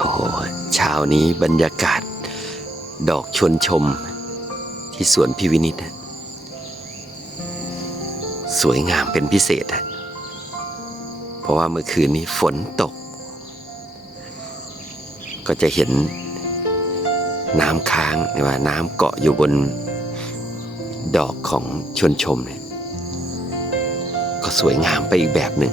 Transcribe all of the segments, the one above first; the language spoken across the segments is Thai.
โอ้โหเช้านี้บรรยากาศ ดอกชวนชม ที่สวนพิวินิตฮะสวยงามเป็นพิเศษฮะเพราะว่าเมื่อคืนนี้ฝนตก ก็จะเห็นน้ำค้างนะว่าน้ำเกาะอยู่บนดอกของชวนชมเนี่ยก็สวยงามไปอีกแบบหนึ่ง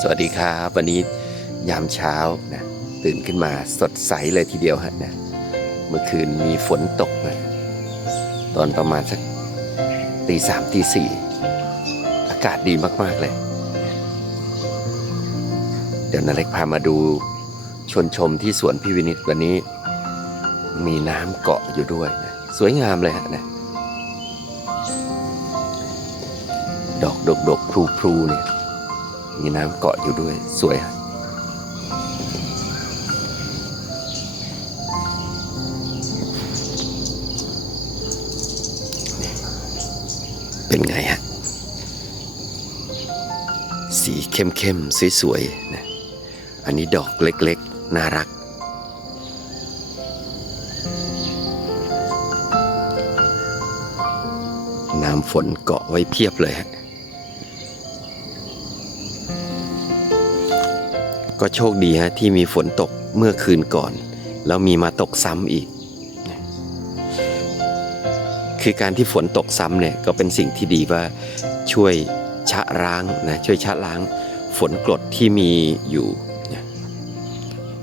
สวัสดีครับ วันนี้ยามเช้านะตื่นขึ้นมาสดใสเลยทีเดียวฮะนะเมื่อคืนมีฝนตกนะตอนประมาณสักตีสามตีสี่อากาศดีมาก ๆ เลย เดี๋ยวนาเล็กพามาดูชวนชมที่สวนพิวินิตวันนี้ มีน้ำเกาะอยู่ด้วยนะสวยงามเลยฮะนะดอกดกดกพลูพลูเนี่ย มีน้ำเกาะอยู่ด้วยสวยเป็นไงฮะ สีเข้มๆ สวยๆนะอันนี้ดอกเล็กๆ น่ารักน้ำฝนเกาะไว้เพียบเลยฮะ ก็โชคดีฮะที่มีฝนตกเมื่อคืนก่อน แล้วมีมาตกซ้ำอีก คือการที่ฝนตกซ้ำเนี่ยก็เป็นสิ่งที่ดีว่าช่วยชะล้างนะช่วยชะล้างฝนกรดที่มีอยู่นะ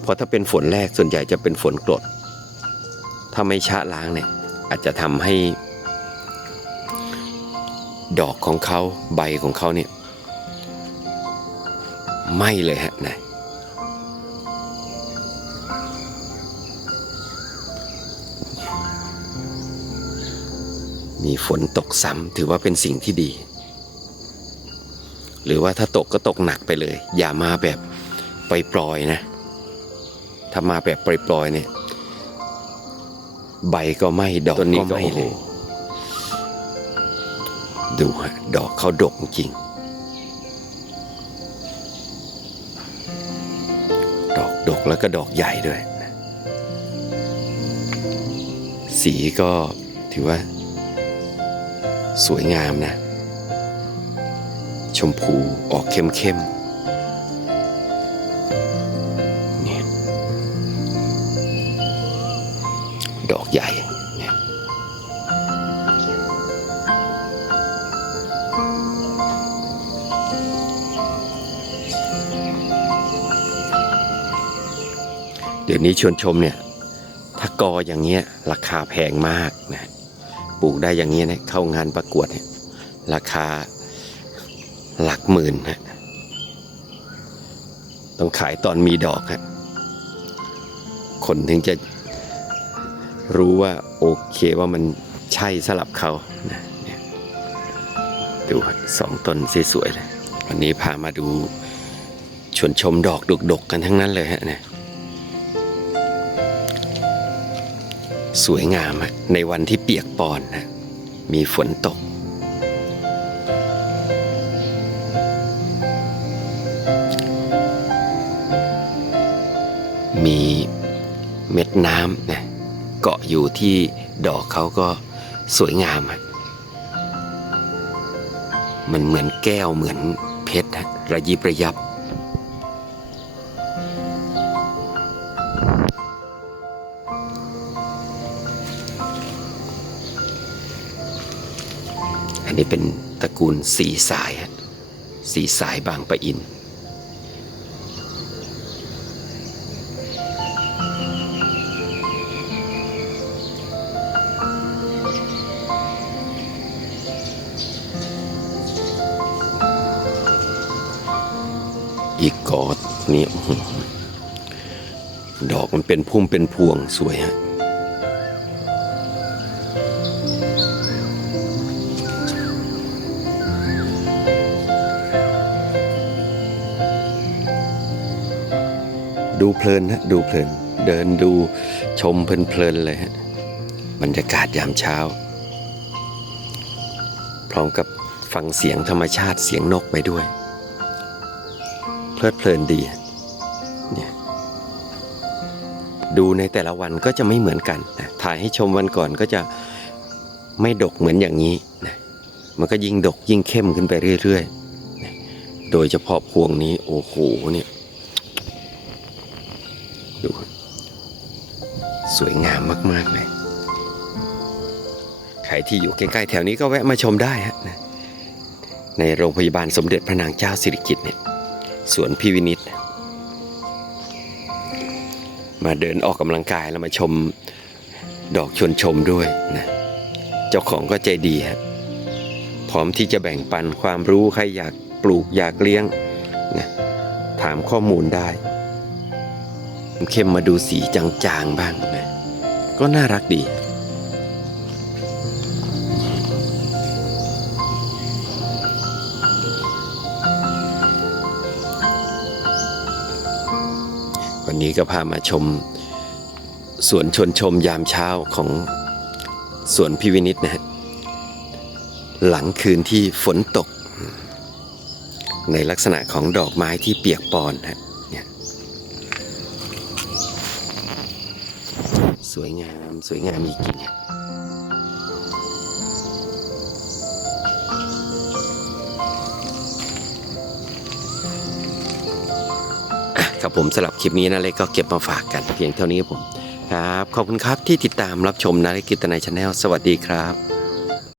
เพราะถ้าเป็นฝนแรกส่วนใหญ่จะเป็นฝนกรด ถ้าไม่ชะล้างเนี่ยอาจจะทำให้ ดอกของเขาใบของเขาเนี่ยไหมเลยฮะนะ มีฝนตกซ้ำถือว่าเป็นสิ่งที่ดี หรือว่าถ้าตกก็ตกหนักไปเลย อย่ามาแบบปล่อยๆนะ ถ้ามาแบบปล่อยๆเนี่ย ใบก็ไหม้ดอกก็ไหม้เลย ดูฮะดอกเขาดกจริง ดอกดกแล้วก็ดอกใหญ่ด้วยนะสีก็ถือว่า สวยงามนะ ชมพูออกเข้มเข้มๆเนี่ยดอกใหญ่เนี่ยเดี๋ยวนี้ชวนชมเนี่ย ถ้ากออย่างเงี้ย ราคาแพงมากนะ ปลูกได้อย่างนี้นะเข้างานประกวดเนี่ยราคาหลักหมื่นฮะต้องขายตอนมีดอกฮะคนถึงจะรู้ว่าโอเคว่ามันใช่สลับเขานะดูสองต้นสวยๆเลยวันนี้พามาดูชวนชมดอกดกๆกันทั้งนั้นเลยฮะเนี่ย สวยงามอะในวันที่เปียกปอนนะมีฝนตก มีเม็ดน้ำนะเกาะอยู่ที่ดอกเขาก็สวยงามอะมันเหมือนแก้วเหมือนเพชรระยิบระยับ อันนี้เป็นตระกูลสีสายฮะสีสายบางปะอิน อีกกอดนี่ดอกมันเป็นพุ่มเป็นพวงสวยฮะ ดูเพลินฮะดูเพลิน เดินดูชมเพลินๆเลยฮะบรรยากาศยามเช้า พร้อมกับฟังเสียงธรรมชาติเสียงนกไปด้วย เพลิดเพลินดีเนี่ยดูในแต่ละวันก็จะไม่เหมือนกันนะถ่ายให้ชมวันก่อนก็จะไม่ดกเหมือนอย่างนี้นะมันก็ยิ่งดกยิ่งเข้มขึ้นไปเรื่อยๆนะโดยเฉพาะพวงนี้โอ้โหเนี่ย ดูสวยงามมาก ๆ เลย ใครที่อยู่ใกล้ๆแถวนี้ก็แวะมาชมได้ฮะในโรงพยาบาลสมเด็จพระนางเจ้าสิริกิติ์เนี่ยสวนพิวินิตมาเดินออกกำลังกายแล้วมาชมดอกชวนชมด้วยนะเจ้าของก็ใจดีฮะพร้อมที่จะแบ่งปันความรู้ใครอยากปลูกอยากเลี้ยงนะถามข้อมูลได้ เข้มมาดูสีจางๆบ้างนะ ก็น่ารักดี วันนี้ก็พามาชม สวนชวนชมยามเช้าของสวนพิวินิตนะฮะ หลังคืนที่ฝนตก ในลักษณะของดอกไม้ที่เปียกปอนฮะเนี่ย สวยงาม สวยงามจริงๆครับผมสำหรับคลิปนี้นะเล็กก็เก็บมาฝากกันเพียงเท่านี้ครับผม ครับ ขอบคุณครับที่ติดตามรับชมนาฬิกิตนายชาแนลสวัสดีครับ